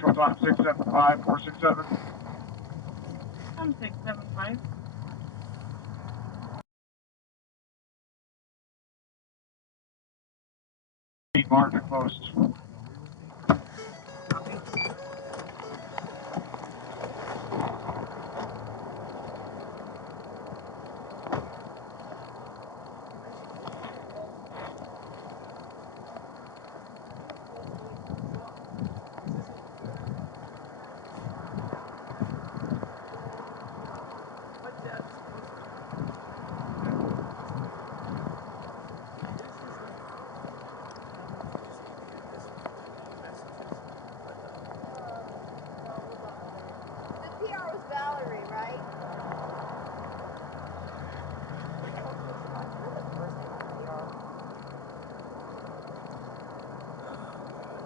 Short time 675 467. I'm 675. Martin post. Copy.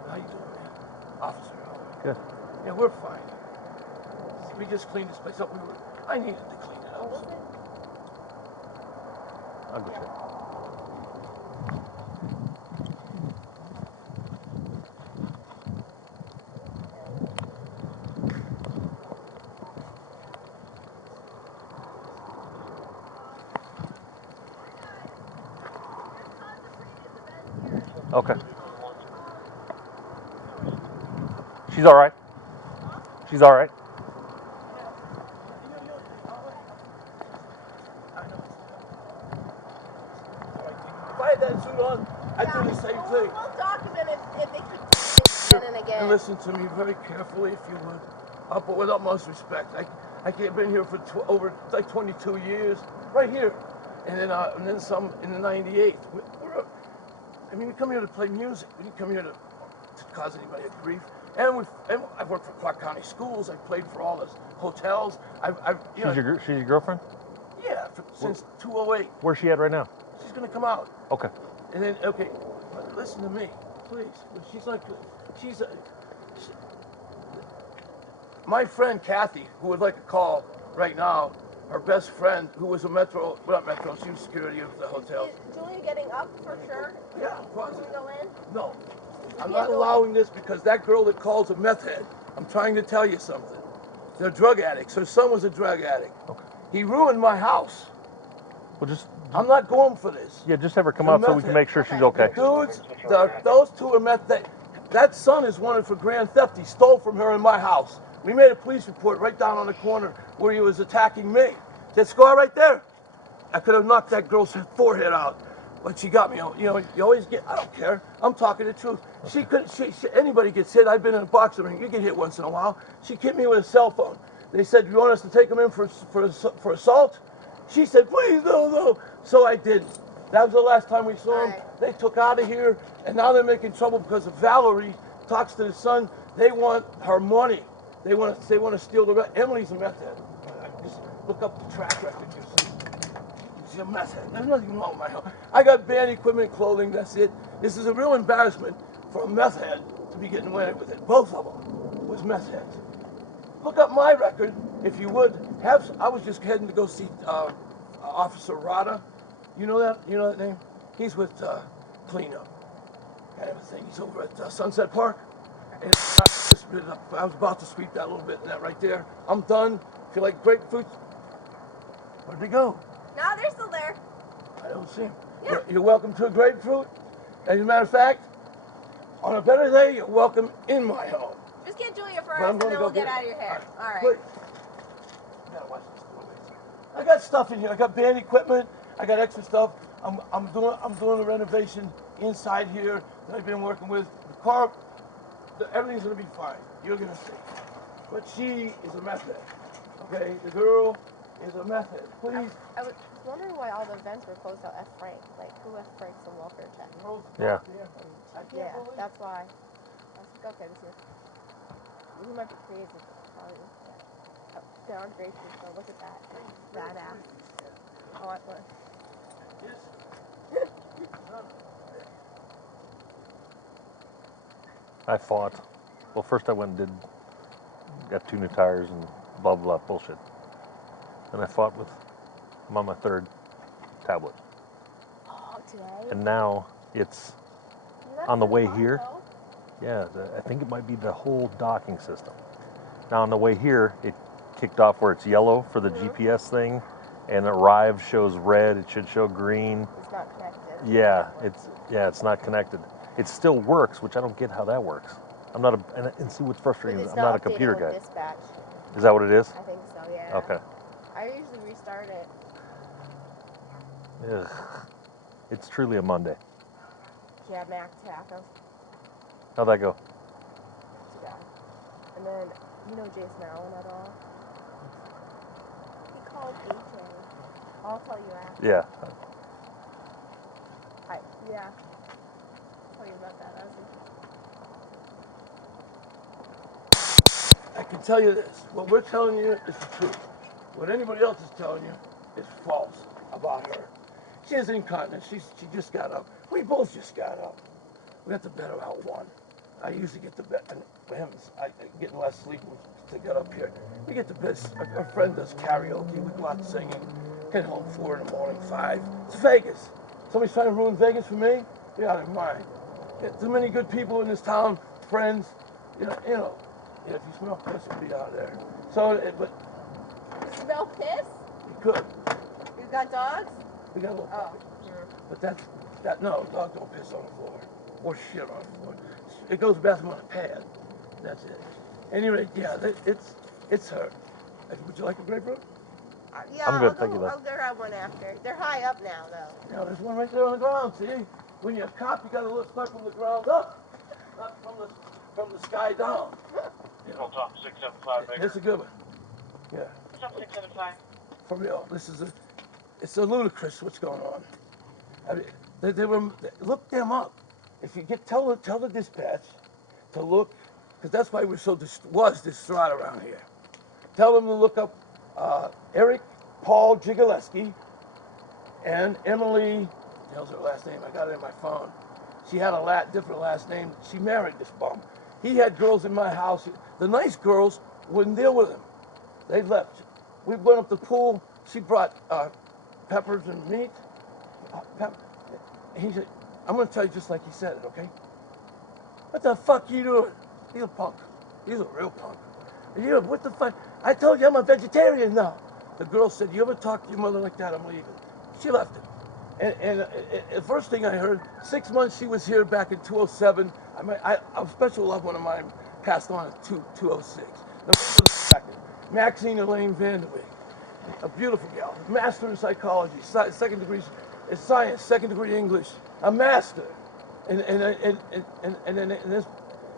How you doing, man? Officer. Good. Yeah, we're fine. We just cleaned this place up. I needed to clean it up. Understood. Okay. She's all right. She's all right. If I had that suit on, I'd do the same thing. We'll document if they keep again and again. And listen to me very carefully, if you would. But with utmost respect. I've been here for over like 22 years, right here, and then some in the '98. We come here to play music. We didn't come here to cause anybody grief. And I've worked for Clark County Schools. I've played for all the hotels. She's your girlfriend? Yeah, since 2008. Where's she at right now? She's gonna come out. Okay. And then listen to me, please. My friend Kathy, who would like a call right now, her best friend, who was she was security of the hotel. Is Julia getting up for sure? Yeah, of course. Can we go in? No, I'm not allowing this because that girl that calls a meth head, I'm trying to tell you something. They're drug addicts. Her son was a drug addict. Okay. He ruined my house. Well, I'm not going for this. Yeah, just have her come out so we can make sure she's okay. Dudes, those two are meth. That son is wanted for grand theft. He stole from her in my house. We made a police report right down on the corner where he was attacking me. That scar right there. I could have knocked that girl's forehead out, but she got me. You always get. I don't care. I'm talking the truth. Anybody gets hit. I've been in a boxing ring. You get hit once in a while. She hit me with a cell phone. They said, "You want us to take him in for assault?" She said, "Please, no." So I didn't. That was the last time we saw him. They took out of here, and now they're making trouble because Valerie talks to the son. They want her money. They want to steal the rest. Emily's a meth head. Just look up the track record. You see, she's a meth head. There's nothing wrong with my house. I got band equipment, clothing. That's it. This is a real embarrassment for a meth head to be getting away with it. Both of them was meth heads. Look up my record, if you would. I was just heading to go see Officer Rada. You know that? You know that name? He's with cleanup kind of a thing. He's over at Sunset Park. And I was about to sweep that little bit, and that right there. I'm done. Feel like grapefruit. Where'd they go? No, they're still there. I don't see him. Yeah. You're welcome to a grapefruit. As a matter of fact, on a better day, you're welcome in my home. Just get Julia first, and then we'll get out of your hair. All right. Please. You gotta watch this. I got stuff in here. I got band equipment. I got extra stuff. I'm doing a renovation inside here that I've been working with. The car, everything's gonna be fine. You're gonna see. But she is a meth head. Okay, the girl is a meth head. Please. I was wondering why all the events were closed out F. Frank. Like, who F. Frank's a welfare check? Yeah. Yeah, that's why. Okay, this is. He might be crazy. Probably. Yeah. Oh, there are grapes, so look at that. Badass. Oh, what? I fought. Well, first I went and got 2 new tires and blah blah bullshit. And I fought with. I'm on my 3rd tablet. Oh, today? And now it's That's on the way fun, here. though. Yeah, I think it might be the whole docking system. Now on the way here, it kicked off where it's yellow for the GPS thing, and arrive shows red. It should show green. It's not connected. Yeah, it's not connected. It still works, which I don't get how that works. I'm not and see what's frustrating is I'm not a computer guy. Dispatch. Is that what it is? I think so, yeah. Okay. I usually restart it. Ugh. It's truly a Monday. Yeah, Mac tacos. How'd that go? Not too bad. And then, you know Jason Allen at all? He called AJ. I'll tell you after. Yeah. Yeah. I'll tell you about that. I can tell you this. What we're telling you is the truth. What anybody else is telling you is false about her. She is incontinent. She just got up. We both just got up. We got the bed about 1. I usually get the bed, and for him, I getting less sleep to get up here. We get the bed. Our friend does karaoke. We go out singing. Get home 4 in the morning, 5. It's Vegas. Somebody's trying to ruin Vegas for me? You're out of your mind. Too many good people in this town, friends. You know. Yeah, if you smell piss, it'll be out there. So, but You smell piss? you could. You got dogs? We got a little Oh. puppy. But no, dogs don't piss on the floor or shit on the floor. It goes to the bathroom on a pad. That's it. Anyway, yeah, it's her. Would you like a grapefruit? Yeah, I'm good, thank you, though. I'll grab one after. They're high up now, though. No, there's one right there on the ground. See, when you're a cop, you got to look start from the ground up, not from the sky down. Hilltop 675 Baker. It's a good one. Yeah. Top 675. For real, it's a ludicrous what's going on. I mean, look them up. If you tell the dispatch to look, because that's why we're so distraught around here. Tell them to look up Eric Paul Jigaleski and Emily. The hell's her last name? I got it in my phone. She had a different last name. She married this bum. He had girls in my house. The nice girls wouldn't deal with him. They left. We went up the pool. She brought peppers and meat. He said, I'm going to tell you just like he said it, okay? What the fuck you doing? He's a punk. He's a real punk. What the fuck? I told you I'm a vegetarian now. The girl said, you ever talk to your mother like that? I'm leaving. She left it. And the first thing I heard, 6 months she was here back in 2007. A special loved one of mine passed on in 2006. Maxine Elaine Vanderbeek, a beautiful gal, master in psychology, second degree science, second degree English, a master. And then this,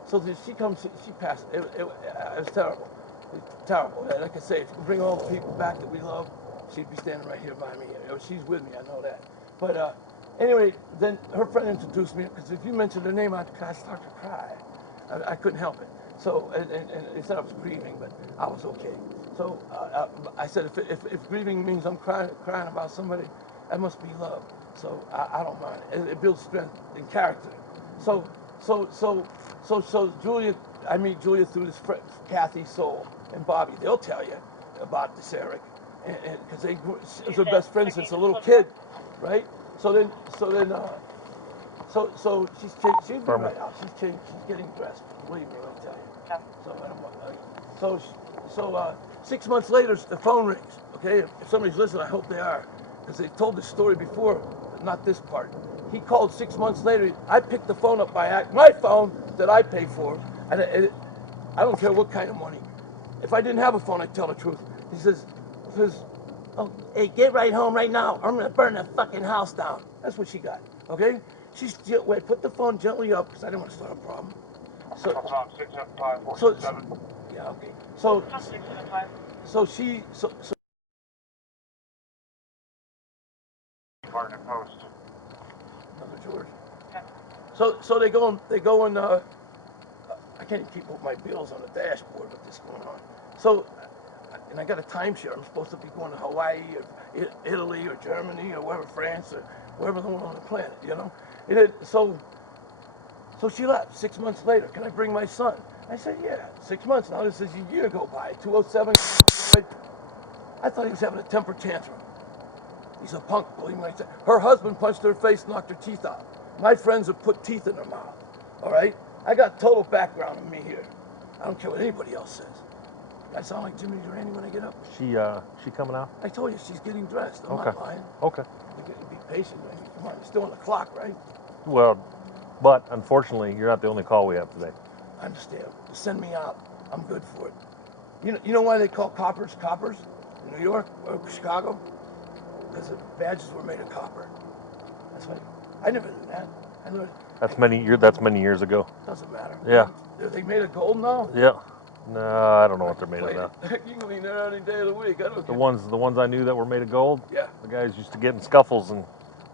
so she comes, she passed. It was terrible. Terrible. Like I say, if you can bring all the people back that we love, she'd be standing right here by me. She's with me, I know that. But anyway, then her friend introduced me, because if you mentioned her name, I'd start to cry. I couldn't help it. So, and they said I was grieving, but I was okay. So I said, if grieving means I'm crying about somebody, that must be love. So I don't mind. It builds strength and character. So Julia, I meet Julia through this friend, Kathy, Soul, and Bobby. They'll tell you about this Eric, because they was her best friend since a little kid, right? So she's been right out. She's changed. She's getting dressed. Believe me, I'll tell you. So 6 months later, the phone rings. Okay, if somebody's listening, I hope they are, because they told this story before, but not this part. He called 6 months later. I picked the phone up by my phone that I pay for, and I don't care what kind of money. If I didn't have a phone, I'd tell the truth. He says, oh, hey, get right home right now. I'm gonna burn the fucking house down. That's what she got. Okay. Put the phone gently up, because I didn't want to start a problem. So, Hilltop 675 467. yeah, okay. So Top 675. so Martin Post. another George. Okay. So they go and I can't even keep up my bills on the dashboard with this going on. So, and I got a timeshare. I'm supposed to be going to Hawaii or Italy or Germany or wherever, France or wherever the one on the planet, you know. So So she left. 6 months later, can I bring my son? I said, yeah. 6 months. Now this is a year go by. 207. I thought he was having a temper tantrum. He's a punk, believe me. Her husband punched her face, knocked her teeth out. My friends have put teeth in her mouth. All right? I got total background on me here. I don't care what anybody else says. I sound like Jimmy Durante when I get up. She coming out? I told you she's getting dressed. I'm Okay. not lying. Okay. Be patient, man. Come on, you're still on the clock, right? Well, but unfortunately, you're not the only call we have today. I understand. Send me out. I'm good for it. You know why they call coppers coppers in New York or Chicago? Because the badges were made of copper. That's why. I never knew that. I knew it. That's many years ago. Doesn't matter. Yeah. Are they made of gold now? Yeah. No, I don't know what they're made of now. You can clean there any day of the week. I don't The care. ones I knew that were made of gold. Yeah. The guys used to get in scuffles and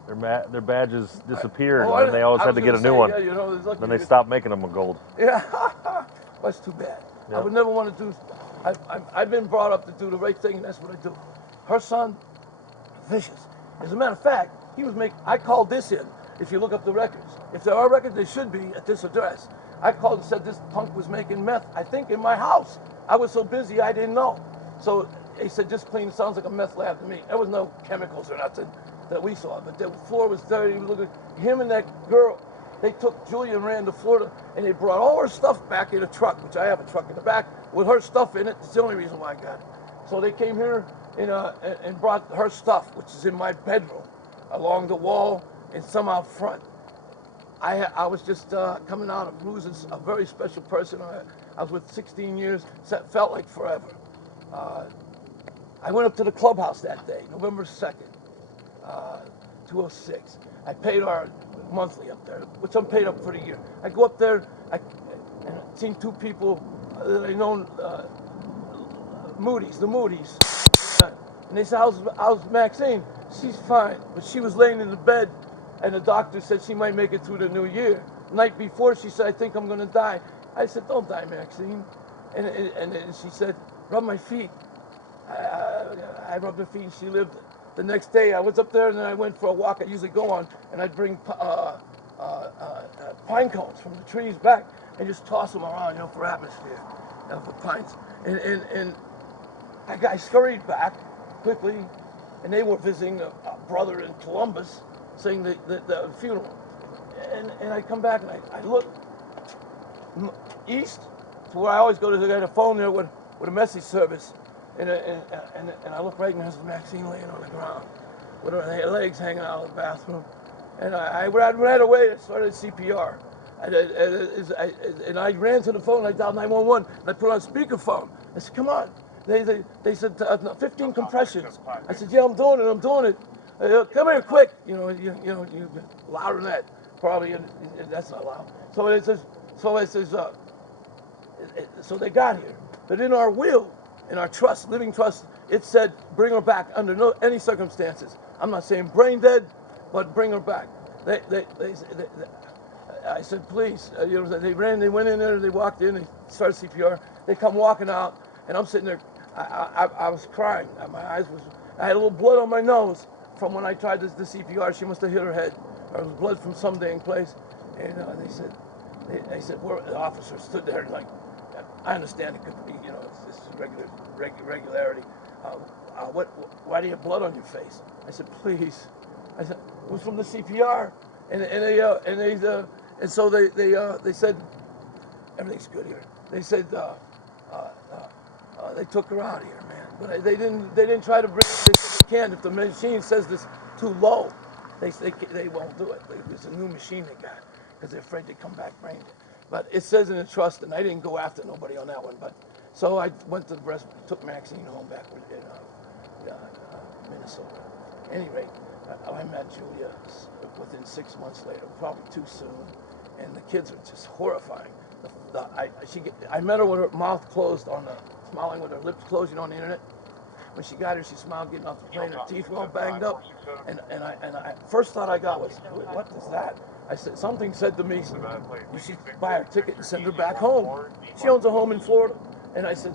their badges disappeared, Oh, and then they always I had was to get a gonna new say, one. Yeah, you know, Then they stopped making them of gold. Yeah. That's too bad. Yeah. I would never want to do. I've been brought up to do the right thing, and that's what I do. Her son, vicious. As a matter of fact, he was making. I called this in. If you look up the records, if there are records, they should be at this address. I called and said this punk was making meth. I think in my house. I was so busy I didn't know. So he said, just clean. It sounds like a meth lab to me. There was no chemicals or nothing that we saw, but the floor was dirty. Look at him and that girl. They took Julia and ran to Florida, and they brought all her stuff back in a truck, which I have a truck in the back with her stuff in it. It's the only reason why I got it. So they came here and brought her stuff, which is in my bedroom, along the wall and some out front. I was just coming out of losing a very special person. I was with 16 years. Felt like forever. I went up to the clubhouse that day, November 2nd, 206. I paid our monthly up there, which I'm paid up for the year. I go up there, and seen two people that I know, the Moody's. And they said, how's Maxine? She's fine, but she was laying in the bed, and the doctor said she might make it through the new year. The night before, she said, I think I'm gonna die. I said, don't die, Maxine. And she said, rub my feet. I rubbed her feet and she lived. The next day I was up there and then I went for a walk I usually go on, and I'd bring pine cones from the trees back and just toss them around, for atmosphere, for pines. And I scurried back quickly, and they were visiting a brother in Columbus, saying the funeral. And I come back and I look east to where I always go to. They got a phone there with a message service, and I look right, and there's Maxine laying on the ground with her legs hanging out of the bathroom. And I ran away and started CPR. And I ran to the phone. I dialed 911 and I put on speakerphone. I said, "Come on." They said 15 compressions. I said, "Yeah, I'm doing it. Come here, quick." You louder than that, probably. And that's not loud. So it says. So they got here, but in our will, in our trust, living trust, it said bring her back under any circumstances. I'm not saying brain dead, but bring her back. I said, please. They went in there, they walked in, they started CPR. They come walking out, and I'm sitting there. I was crying. I had a little blood on my nose from when I tried the CPR. She must have hit her head. There was blood from some dang place. And they said, the officer stood there and like, I understand it could be, it's regularity. Why do you have blood on your face? I said, please. I said, it was from the CPR. And so they said, everything's good here. They said, they took her out of here, man. But they didn't try to bring. They said they can't. If the machine says this too low, they won't do it. It's a new machine they got because they're afraid to come back brain dead. But it says in the trust, and I didn't go after nobody on that one. But so I went to the breast, took Maxine home back in Minnesota. At any rate, I met Julia within 6 months later, probably too soon, and the kids are just horrifying. I met her with her mouth closed smiling with her lips closed, on the internet. When she got here, she smiled getting off the plane. Her teeth were all banged up. And I first thought I got was, what is that? I said, something said to me, you should buy her ticket and send her back home. She owns a home in Florida. And I said,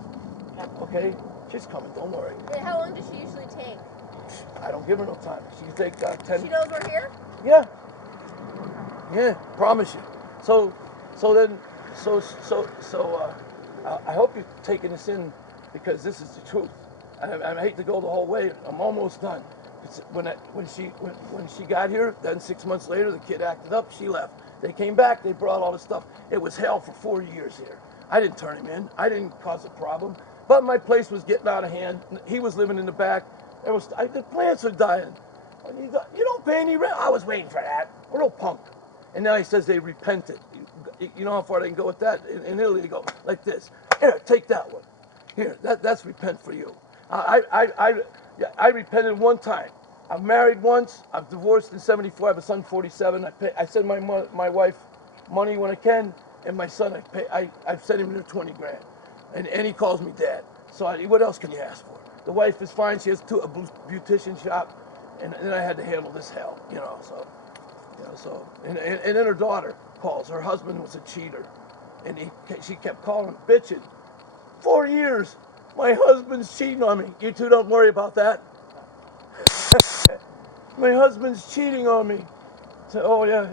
okay, she's coming, don't worry. Hey, how long does she usually take? I don't give her no time. She can take 10. She knows we're here? Yeah. Yeah, promise you. So I hope you're taking this in because this is the truth. I hate to go the whole way. I'm almost done. When she got here, then 6 months later, the kid acted up. She left. They came back. They brought all the stuff. It was hell for 4 years here. I didn't turn him in. I didn't cause a problem. But my place was getting out of hand. He was living in the back. The plants are dying. You don't pay any rent. I was waiting for that. A real punk. And now he says they repented. You know how far they can go with that? In Italy, they go like this. Here, take that one. Here, that's repent for you. I repented one time. I'm married once. I'm divorced in '74. I have a son, 47. I send my wife money when I can, and my son, I send him 20 grand, and he calls me dad. So what else can you ask for? The wife is fine. She has a beautician shop, and then I had to handle this hell, you know. And then her daughter calls. Her husband was a cheater, and she kept calling, bitching. 4 years, my husband's cheating on me. You two don't worry about that. My husband's cheating on me. So, oh yeah.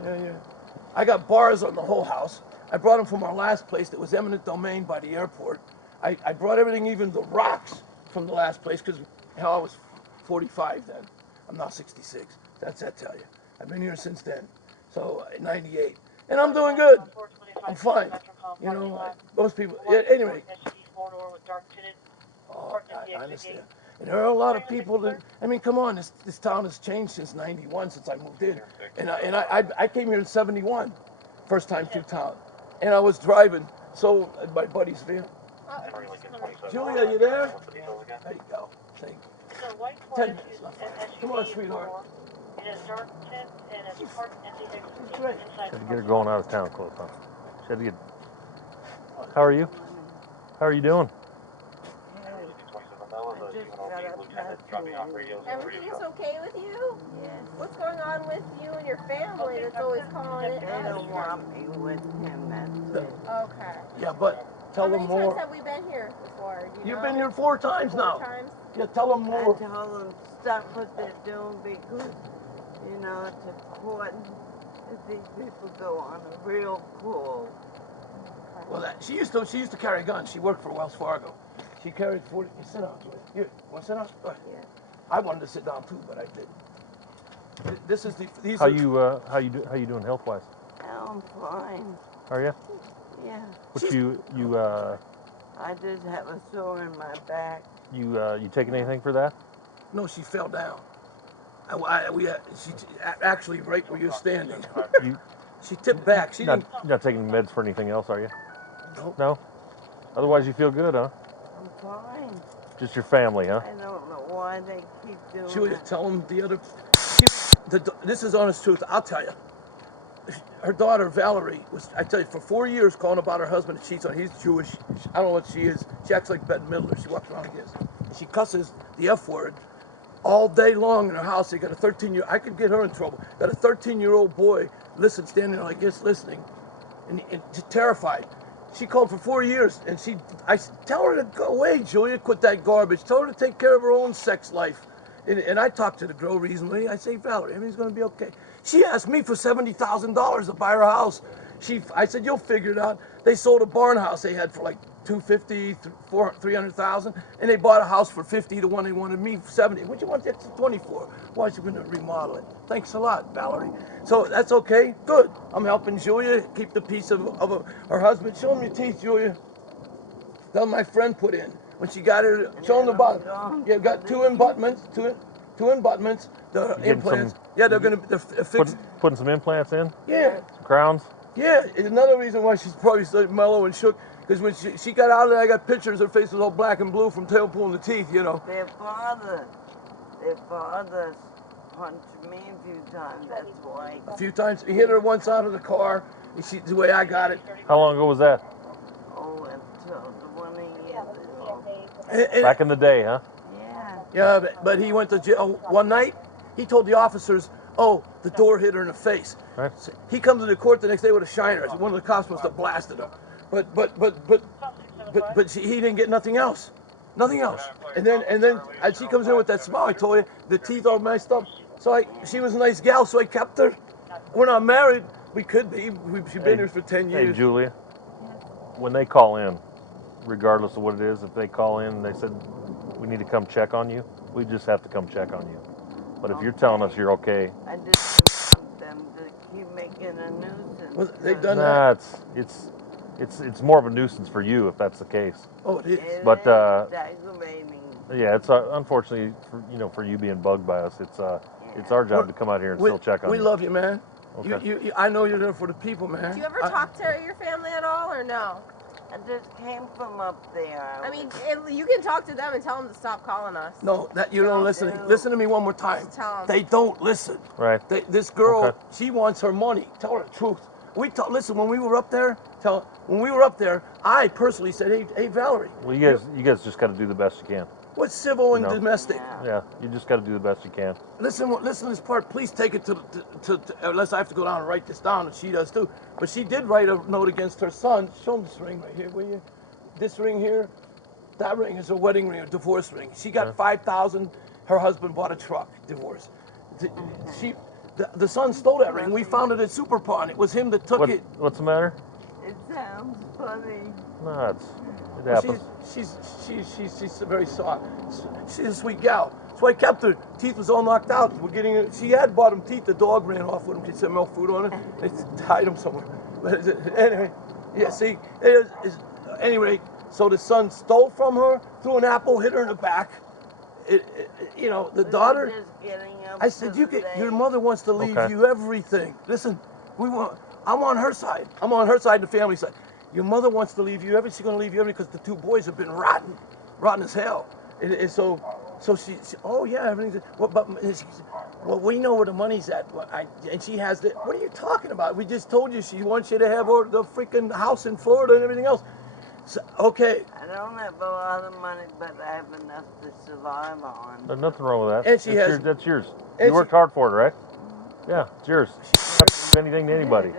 I got bars on the whole house. I brought them from our last place that was eminent domain by the airport. I brought everything, even the rocks, from the last place because hell, I was 45 then. I'm now 66. That's that tell you. I've been here since then. So 98, and I'm doing good. I'm fine. You know, most people. Yeah, anyway. Oh, I understand. And there are a lot of people that, I mean, come on, this town has changed since '91, since I moved in. And I came here in '71, first time through town. And I was driving, so my buddy's van. Julia, you there? There you go. Thank you. 10 minutes left. Come on, sweetheart. It has dark tint and it's parked empty Great. inside. Had to get her going out of town close, huh? She had to get. How are you? How are you doing? Everything's okay with you? Yes. What's going on with you and your family that's always calling it? They don't want me with him, that's it. Okay. Yeah, but tell them How many times more. have we been here before? Do you You've know? been here 4 times now. 4 times? Yeah, tell them I more. tell them stop what they're doing because, you know, it's important that these people go on a real pull. Well, she used to carry guns. She worked for Wells Fargo. She carried 40. Sit down, Joy. Here, want to sit down? Go ahead. Yeah. I wanted to sit down too, but I didn't. This is the. These How are, you doing health wise? I'm fine. Are you? Yeah. What I just have a sore in my back. you taking anything for that? No, she fell down. She actually right where you're standing. You She tipped back. She not didn't. not taking meds for anything else, are you? Nope. No. Otherwise, you feel good, huh? I'm fine. Just your family, huh? I don't know why they keep doing Julia, it. tell them the other. This is honest truth. I'll tell you. Her daughter Valerie was, I tell you, for 4 years calling about her husband that cheats on. He's Jewish. I don't know what she is. She acts like Bette Midler. She walks around like this. She cusses the F word all day long in her house. They got a 13-year. I could get her in trouble. Got a 13-year-old boy, standing there like this, listening, and just terrified. She called for 4 years, and I tell her to go away, Julia. Quit that garbage. Tell her to take care of her own sex life. And I talked to the girl recently. I say, Valerie, everything's going to be okay. She asked me for $70,000 to buy her house. I said, you'll figure it out. They sold a barn house they had for like $250,000, $300,000, and they bought a house for $50,000 to one they wanted me for $70,000. What you want that to 24? Why is she going to remodel it? Thanks a lot, Valerie. So that's okay. Good. I'm helping Julia keep the peace of her husband. Show him your teeth, Julia. That my friend put in when she got her. Show him the bottom. Yeah, got two abutments. The implants. Yeah, they're fix. Putting some implants in. Yeah. Some crowns. Yeah, it's another reason why she's probably so mellow and shook. Because when she got out of there, I got pictures. Her face was all black and blue from tail pulling the teeth, you know. Their father punched me a few times, that's why. A few times. He hit her once out of the car. The way I got it. How long ago was that? Oh, until the 1 years ago. And, Back in the day, huh? Yeah. yeah, but he went to jail one night. He told the officers, "Oh, the door hit her in the face." Right. So he comes to the court the next day with a shiner. One of the cops must have blasted him. But he didn't get nothing else. Nothing else. And then she comes in with that smile. I told you the teeth all messed up. So she was a nice gal, so I kept her. We're not married, We could be. She's been here for 10 Hey, years. Julia, when they call in, regardless of what it is, if they call in and they said, we need to come check on you, we just have to come check on you. But if you're telling us you're okay, I just want them to keep making a nuisance. Well, they've done nah, that. it's more of a nuisance for you if that's the case. Oh, it is. But, It's aggravating. Yeah, it's unfortunately for you being bugged by us. It's our job to come out here and still check on you. We love you, man. Okay. You, I know you're there for the people, man. Do you ever talk to your family at all, or no? I just came from up there. I mean, you can talk to them and tell them to stop calling us. No, that you don't listen. do. Listen to me one more time. Just tell 'em. They don't listen. Right. This girl, Okay. she wants her money. Tell her the truth. Listen, when we were up there, I personally said, hey, Valerie. Well, you guys just got to do the best you can. What's civil and No. domestic? Yeah, you just got to do the best you can. Listen to this part. Please take it to unless I have to go down and write this down, and she does too. But she did write a note against her son. Show him this ring right here, will you? This ring here, that ring is a wedding ring, a divorce ring. She got $5,000. Her husband bought a truck. Divorce. The son stole that ring. We found it at Super Pawn. It was him that took it. What's the matter? It sounds funny. No, it happens. She's very soft. She's a sweet gal. That's why I kept her. Teeth was all knocked out. She had bottom teeth. The dog ran off with them. She said milk food on it. They tied them somewhere. But anyway, yeah. See, anyway. So the son stole from her, threw an apple, hit her in the back. The daughter. Just getting up I said, your mother wants to leave Okay. you everything. Listen, I'm on her side. I'm on her side, the family side. Your mother wants to leave you everything. She's going to leave you everything because the two boys have been rotten as hell. And so she, oh yeah, everything's. Well, we know where the money's at. And she has the. What are you talking about? We just told you she wants you to have the freaking house in Florida and everything else. So, okay. I don't have a lot of money, but I have enough to survive on. There's nothing wrong with that. And That's yours. and You worked hard for it, right? Yeah, it's yours. You don't have to give anything to anybody.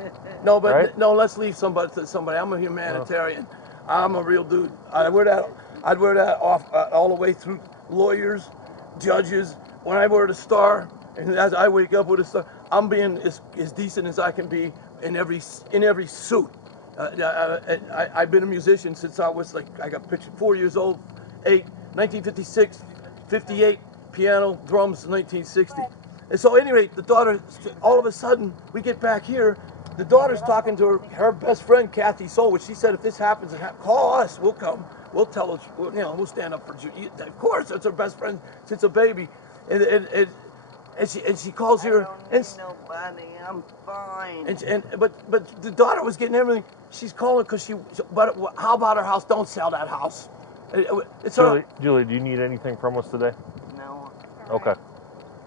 No, but Right? no. Let's leave somebody to somebody. I'm a humanitarian. I'm a real dude. I'd wear that off all the way through lawyers, judges. When I wear the star, and as I wake up with a star, I'm being as decent as I can be in every suit. I've been a musician since I was I got pictured 4 years old, 1956, 58, piano, drums, 1960. And so anyway, the daughter, all of a sudden, we get back here, the daughter's talking to her best friend, Kathy Soul, she said, if this happens, call us, we'll come. We'll tell us, we'll stand up for you. Of course, it's her best friend since a baby. And she calls here. I don't need nobody. I'm fine. But the daughter was getting everything. She's calling because but how about her house? Don't sell that house. It's Julie, do you need anything from us today? No. Okay.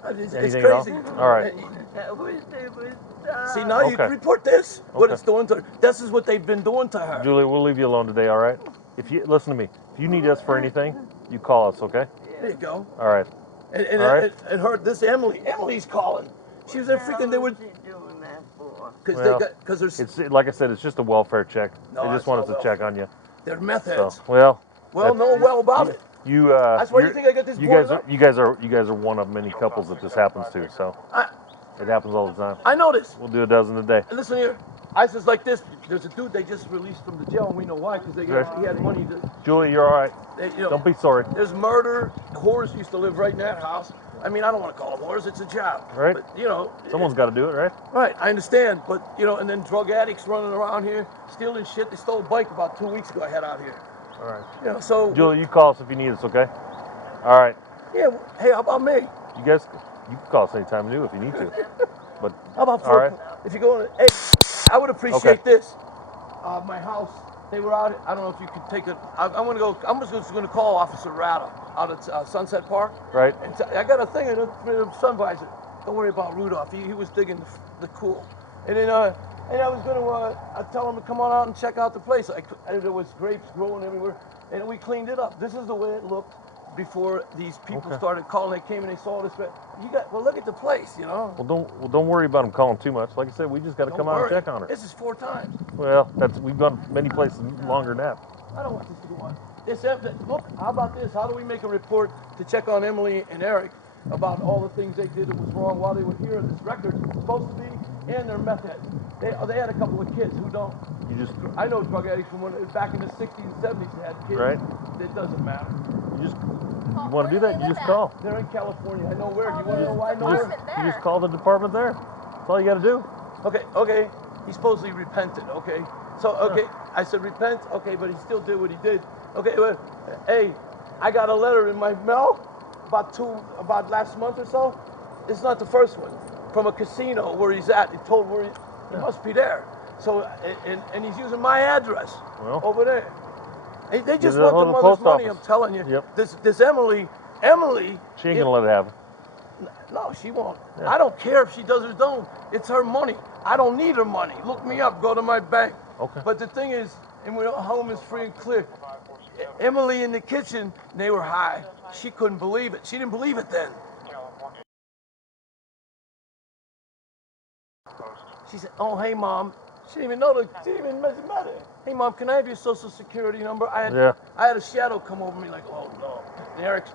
It's Anything at all? crazy. All right. I wish they would stop. See, now you Okay. report this. What Okay. it's doing to her. This is what they've been doing to her. Julie, we'll leave you alone today, all right? If you listen to me, if you need us for anything, you call us, okay? There you go. All right. And All right. Emily's calling. She was there freaking. They were What you doing that for? because there's It's like I said, it's just a welfare check. No, They it's just want not us to check on you. they're meth So, heads. well, Know well about it. you. That's why you you're- think I got this You boarded guys up? you guys are one of many couples that this happens to. So it happens all the time. I know this. We'll do a dozen a day. And listen here, I says like this. There's a dude they just released from the jail, and we know why, because he had money. Julie, you're all right. They, Don't be sorry. There's murder. Whores used to live right in that house. I mean, I don't want to call them whores. It's a job. Right. But, Someone's got to do it, right? Right, I understand. But, and then drug addicts running around here, stealing shit. They stole a bike about 2 weeks ago I had out here. All right. So. Julie, you call us if you need us, okay? All right. Yeah, hey, how about me? You guys, you can call us anytime you do if you need to. But How about all right. if you go, hey, I would appreciate Okay. this. My house, they were out. I don't know if you could take it. I'm gonna go. I'm just gonna call Officer Rada out at Sunset Park. Right. And I got a thing in the sun visor. Don't worry about Rudolph. He was digging the cool. And then I was gonna tell him to come on out and check out the place. There was grapes growing everywhere, and we cleaned it up. This is the way it looked before these people started calling. They came and they saw this. Well, look at the place, Well, don't worry about them calling too much. Like I said, we just got to Don't come out and worry. check on her. This is 4 times. Well, we've gone many places longer than that. I don't want this to go on. Look, how about this? How do we make a report to check on Emily and Eric about all the things they did that was wrong while they were here? This record's supposed to be, and their meth heads. They had a couple of kids who don't. You just I know drug addicts from when back in the 60s and 70s they had kids. Right. It doesn't matter. you want to do that? You just call. They're in California. I know where. You want to know why I know You where? just call the department there. That's all you got to do. Okay. He supposedly repented. Okay. So I said repent. Okay, but he still did what he did. Okay. Well, hey, I got a letter in my mail about last month or so. It's not the first one. From a casino where he's at. He told where he must be there. So and he's using my address over there. They just want the mother's money. I'm telling you. Yep. This Emily. She ain't gonna let it happen. No, she won't. Yeah. I don't care if she does or don't. It's her money. I don't need her money. Look me up. Go to my bank. Okay. But the thing is, and we're home is free and clear. Emily in the kitchen, they were high. She couldn't believe it. She didn't believe it then. California. She said, "Oh, hey, Mom." She didn't even know she didn't even met her. "Hey, Mom, can I have your social security number?" I had a shadow come over me like, "Oh no." And Eric's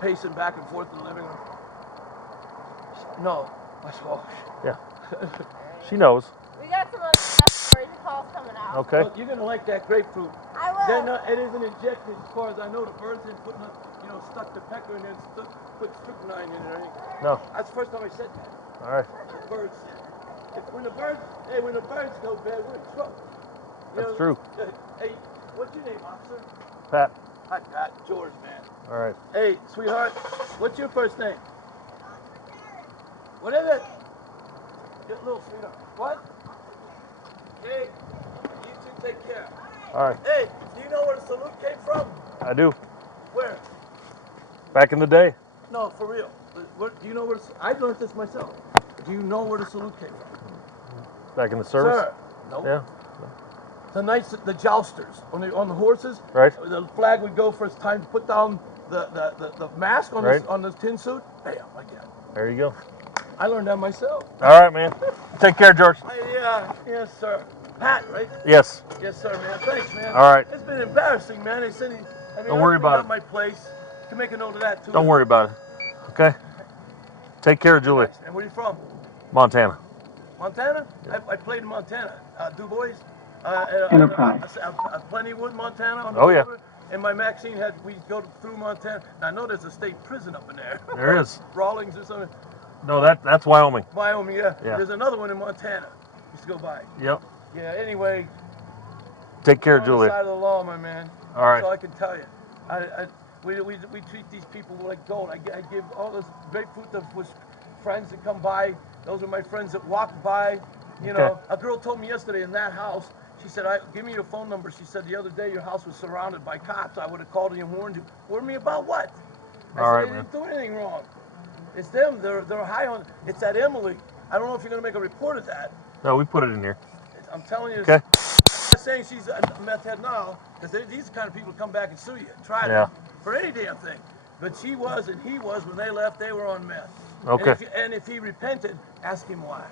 pacing back and forth in the living room. No, I said, "Oh." Yeah. She knows. We got some other stories and calls coming out. Okay. Well, you're gonna like that grapefruit. I will. It isn't injected, as far as I know. The birds didn't put stuck the pecker in there and put strychnine in it or anything. No. That's the first time I said that. All right. The birds. When the birds go bad, we're in trouble. That's true. Hey, what's your name, officer? Pat. Hi, Pat. George, man. All right. Hey, sweetheart, what's your first name? What is it? Your little sweetheart. What? Hey, you two take care. All right. Hey, do you know where the salute came from? I do. Where? Back in the day. No, for real. Do you know where? I learned this myself. Do you know where the salute came from? Back in the service. Sir. Nope. Yeah. The knights, the jousters on the horses. Right. The flag would go for it's time to put down the mask on on the tin suit. Bam, like that. There you go. I learned that myself. All right, man. Take care, George. Yes, sir. Pat, right? Yes. Yes, sir, man. Thanks, man. All right. It's been embarrassing, man. They said Don't worry about it. My place. You can make a note of that too. Don't worry about it. Okay. Take care, Julie. And where are you from? Montana. Montana? Yeah. I played in Montana. Du Bois. Enterprise. Plentywood, Montana. On the Oh, yeah. river. And my Maxine we'd go through Montana. Now, I know there's a state prison up in there. There is. Rawlings or something. No, that's Wyoming. Wyoming, yeah. Yeah. There's another one in Montana. Used to go by. Yep. Yeah, anyway. Take care, On Julie. the side of the law, my man. All right. That's all I can tell you. We treat these people like gold. I give all this grapefruit to friends that come by. Those are my friends that walk by. You know, a girl told me yesterday in that house, she said, give me your phone number. She said, the other day your house was surrounded by cops. I would have called you and warned you. Warned me about what? I said, they didn't do anything wrong. It's them. They're high on. It's that Emily. I don't know if you're going to make a report of that. No, we put it in here. I'm telling you. Okay. I'm not saying she's a meth head now, because these are the kind of people who come back and sue you. Try it for any damn thing. But she was and he was, when they left, they were on meth. Okay. And if he repented, ask him why.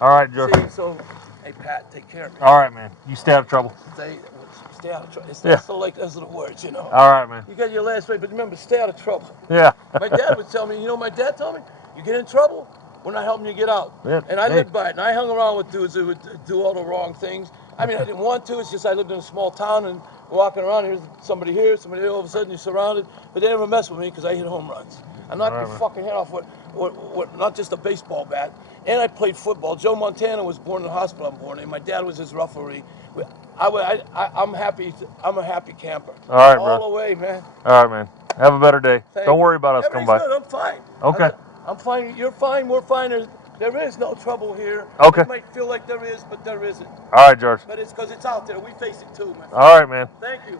All right, George. See, so, hey, Pat, take care of me. All right, man. You stay out of trouble. Stay out of trouble. It's Yeah. not so like those little words, you know. All right, man. You got your last word, but remember, stay out of trouble. Yeah. My dad would tell me, you know, my dad told me, you get in trouble, we're not helping you get out. Yeah. And I lived by it, and I hung around with dudes who would do all the wrong things. I mean, I didn't want to. It's just I lived in a small town, and walking around, here's somebody here, somebody there. All of a sudden, you're surrounded. But they never mess with me because I hit home runs. I knocked your fucking head off with not just a baseball bat. And I played football. Joe Montana was born in the hospital I'm born in. My dad was his referee. I'm happy. I'm a happy camper. All right, bro. All the way, man. All right, man. Have a better day. Thank Don't you. worry about us. Come by. Good. I'm fine. Okay. I'm fine. You're fine. We're fine. There is no trouble here. Okay. It might feel like there is, but there isn't. All right, George. But it's because it's out there. We face it too, man. All right, man. Thank you.